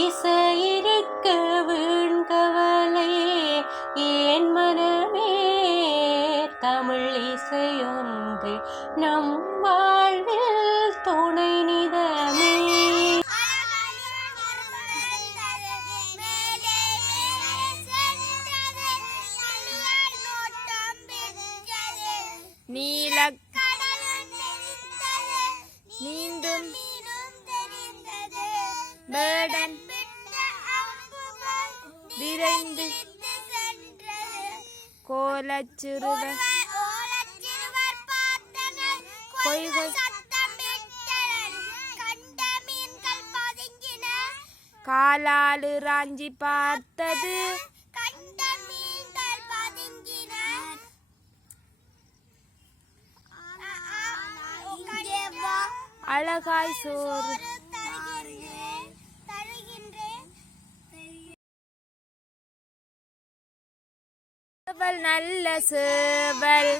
இசையிருக்க வீண்கவலை ஏன் மனமே தமிழ் இசையொன்று நம் வாழ்வில் துணை நிதமே. நீந்தும் பேடன் விரைந்து கோலச்சிறுவர் கொய்கொய் காலாலு ராஞ்சி பார்த்தது அழகாய் சோறு நல்ல சேவல்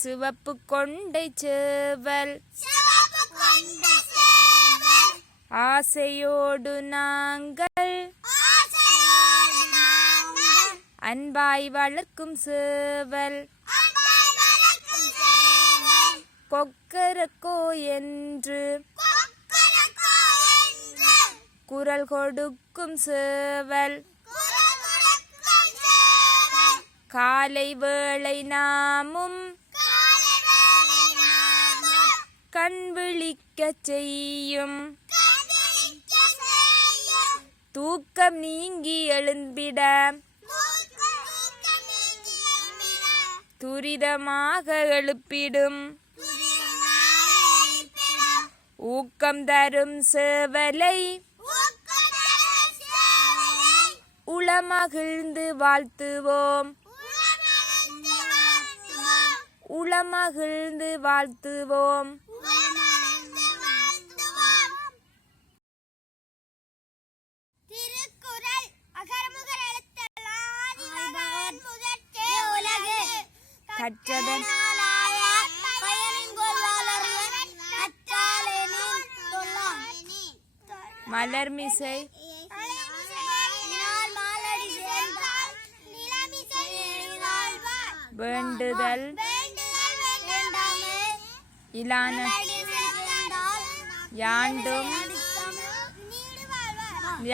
சிவப்பு கொண்டை சேவல் ஆசையோடு நாங்கள் அன்பாய் வளர்க்கும் சேவல் கொக்கரக்கோ என்று குரல் கொடுக்கும் சேவல் காலை வேளை நாமும் கண் விழிக்கச் செய்யும் தூக்கம் நீங்கி எழுந்திட துரிதமாக எழுப்பிடும் ஊக்கம் தரும் சேவலை உளமகிழ்ந்து வாழ்த்துவோம் உளமகிழ்ந்து வாழ்த்துவோம். திருக்குறள் அகரமுகர எழுத்தெல்லாம் முதற்றே உலகு கற்றதன் மலர்மிசை வேண்டுதல் இலான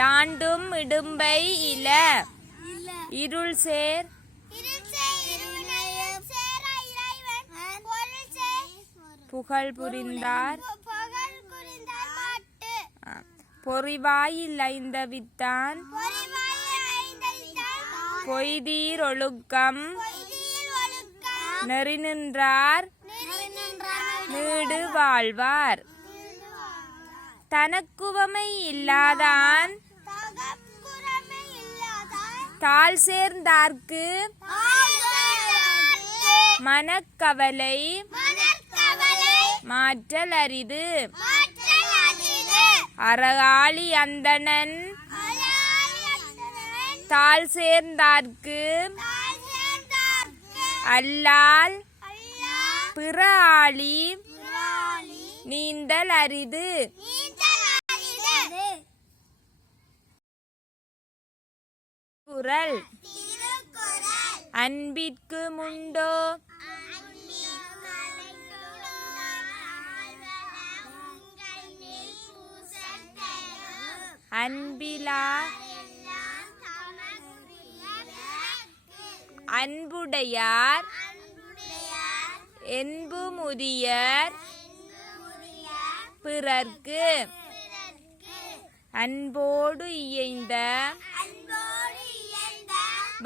யாண்டும் இடும்பை இல இருள் சேர் புகழ் புரிந்தார் பொறிவாயில் ஐந்த வித்தான் பொய்தீர் ஒழுக்கம் நெறி நின்றார் நீடு வாழ்வார். தனக்குவமை இல்லாதான் தாழ் சேர்ந்தார்க்கு மனக்கவலை மாற்றல் அரிது. அறகாளி அந்தணன் தாழ் சேர்ந்தார்க்கு அல்லால் பிற ஆளி நீந்தல் அரிது. குறள் அன்பிற்கு முண்டோ அன்பிலா அன்புடையார் என்புமுரியர் பிறர்க்கு அன்போடு இயைந்த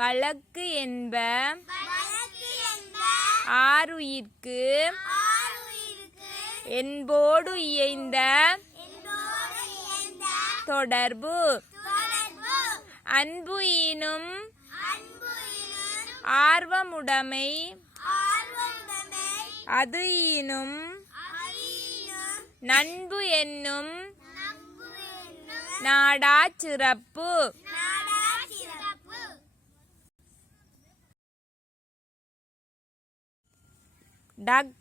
வழக்கு என்ப ஆருயிர்க்கு என்போடு இயைந்த தொடர்பு. அன்பு ஈனும் ஆர்வமுடைமை அது ஈனும் நண்பு என்னும் நாடா சிறப்பு. டக்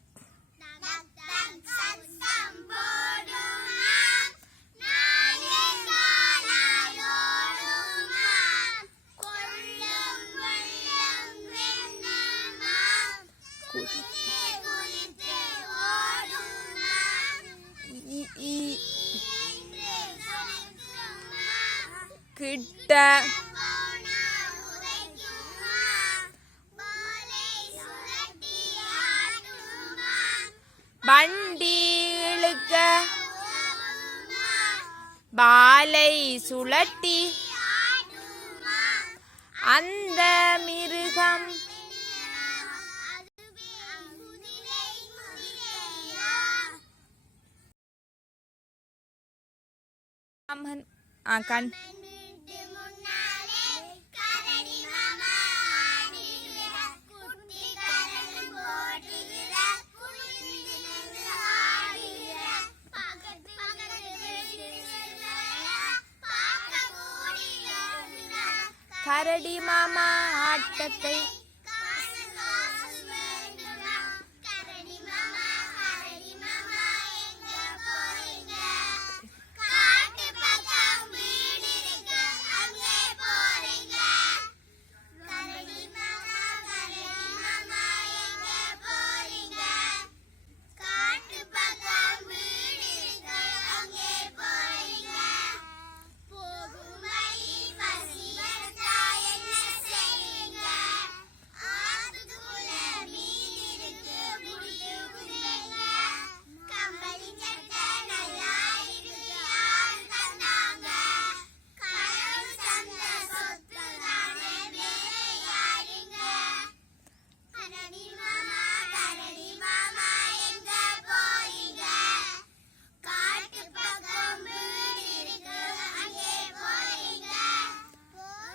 இட்ட வண்டி இழுக்க பாலை சுழட்டி அந்த மிருகம் கண் கரடி மாமா ஆட்டத்தை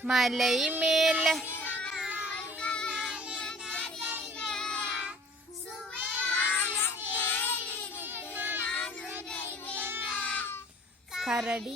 மலை மேல கரடி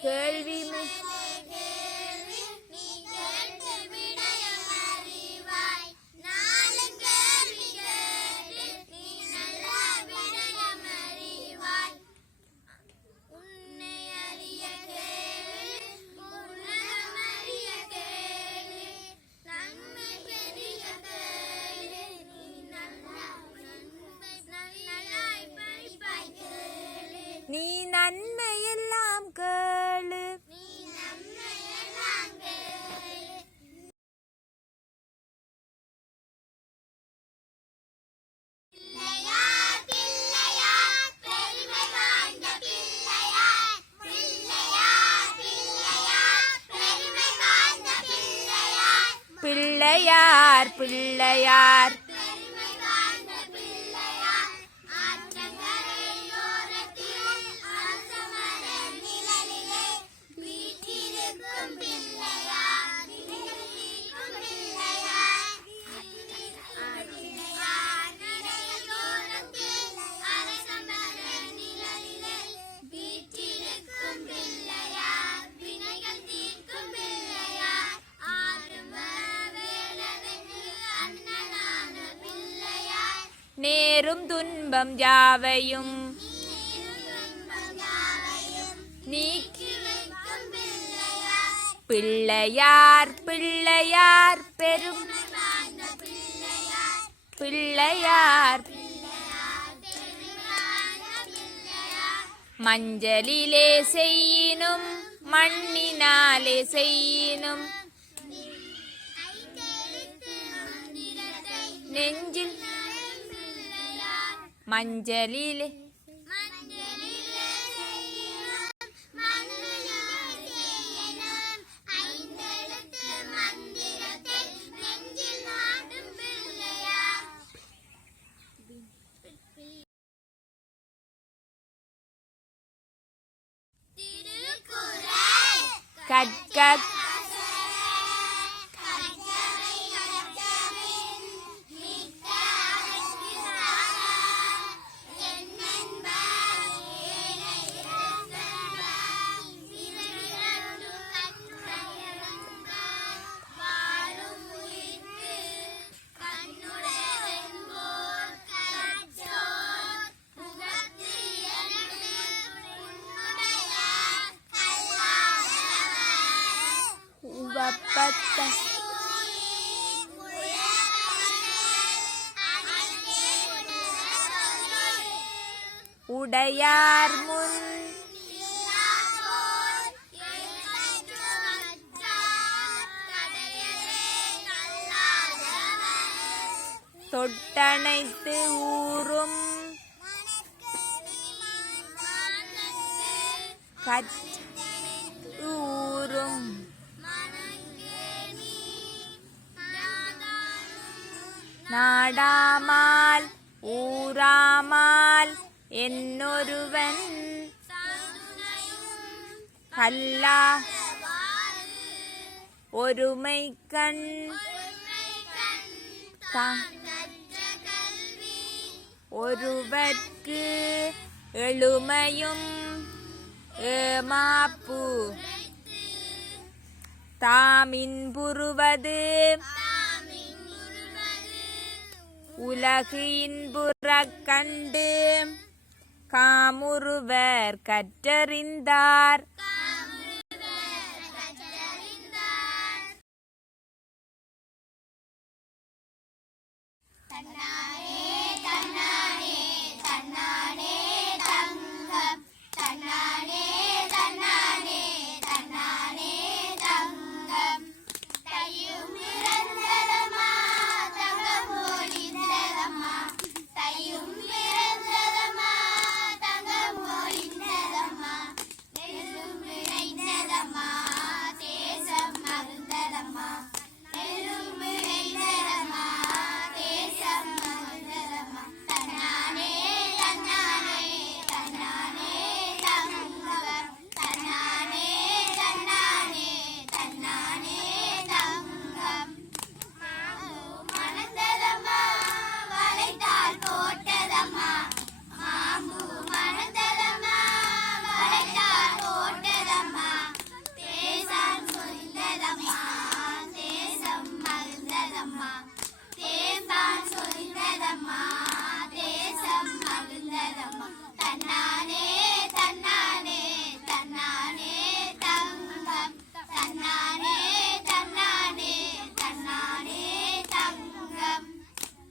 கேள்வி நீ நன்மையெல்லாம் கேளு பிள்ளையார் பிள்ளையார் நேரும் துன்பம் யாவையும் நீக்கி பிள்ளையார் பிள்ளையார் பெரும் பிள்ளையார் மஞ்சளிலே செய்யினும் மண்ணினாலே செய்யினும் நெஞ்சில் மஞ்சளிலே கற்க வப்பத்த உடையார் முன் தொட்டணைத்து ஊரும் ஊரும் நாடாமால் ஊராமால் என்னொருவன் கல்லா ஒருமை கண் ஒருவர்க்கு எழுமையும் ஏமாப்பு தாமின்புறுவது உலகு இன்புறக் கண்டு காமுறுவர் கற்றறிந்தார்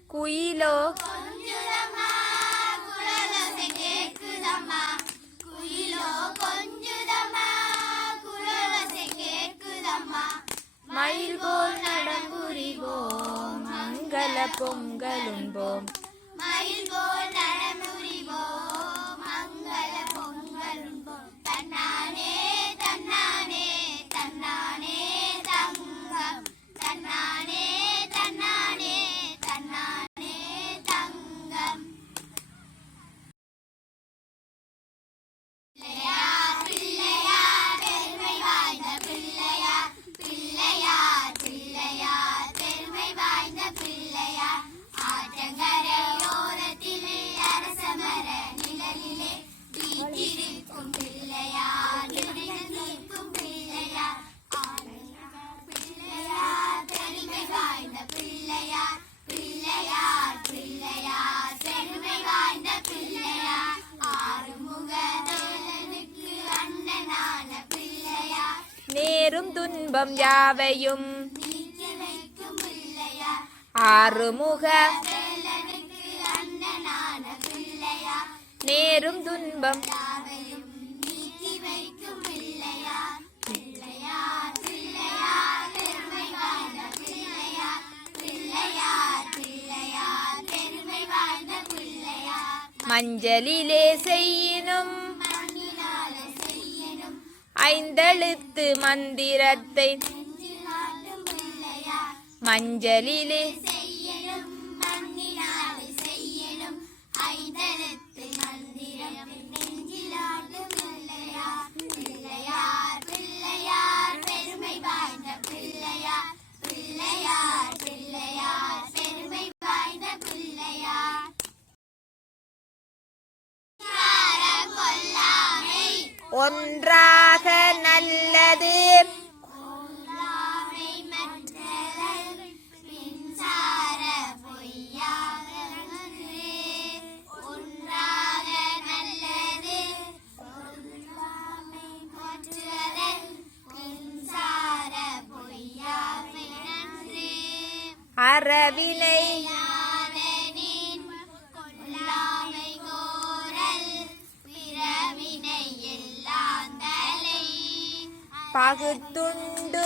குயிலோ மயில் போல் நடம்புரிவோம் மங்கள பொங்கலுண்போம் மயில் போல் நடமுறிவோம் மங்கள பொங்கலுண்போம் தன்னானே தன்னானே தன்னானே தங்கம் தன்னானே தன்னானே தன்னானே தங்கம் பிள்ளையார் பிள்ளையார் பெருமை வாய்ந்த பிள்ளையார் பிள்ளையார் பிள்ளையார் பெருமை வாய்ந்த பிள்ளையார் ஆற்றங்கரையோரத்தில் அரசமர நிழலிலே வீற்றிருக்கும் பிள்ளையார் நிற்கும் பிள்ளையார் பிள்ளையார் பெருமை வாய்ந்த பிள்ளையார் பிள்ளையார் பிள்ளையார் பெருமை வாய்ந்த பிள்ளையார் ஆறுமுகனுக்கு அண்ணனான பிள்ளையார் நேரும் துன்பம் யாவையும் நீக்கி வைக்கும் பிள்ளையார் ஆறுமுக அண்ணனான பிள்ளையார் நேரும் துன்பம் யாவையும் நீக்கி வைக்கும் பிள்ளையார் பிள்ளையார் பிள்ளையார் பெருமை வாய்ந்த பிள்ளையார் பிள்ளையார் பிள்ளையார் பெருமை வாய்ந்த பிள்ளையார் மஞ்சளிலே செய்யினும் மண்ணினால செய்யணும் ஐந்தெழுத்து மந்திரத்தை நெஞ்சில் நாட்டும் பிள்ளையார் மஞ்சளிலே செய்யணும் மண்ணினால செய்யணும் ஐந்தெழுத்து மந்திரம் நெஞ்சிலாட்டும் பிள்ளையார் பிள்ளையார் பிள்ளையார் பெருமை வாய்ந்த பிள்ளையார் பிள்ளையார் பிள்ளையார் பெருமை வாய்ந்த பிள்ளையார் கொல்லாமை ஒன்றாக நல்லது கொல்லாமை மற்றவர் மின்சார பொய்யாக ஒன்றாக நல்லது கொல்லாமை மற்றவர் மின்சார பொய்யாக அறவினை யாதனின் கொல்லாமை கோரல் பிறவினை எல்லாம் தலை பகுத்துண்டு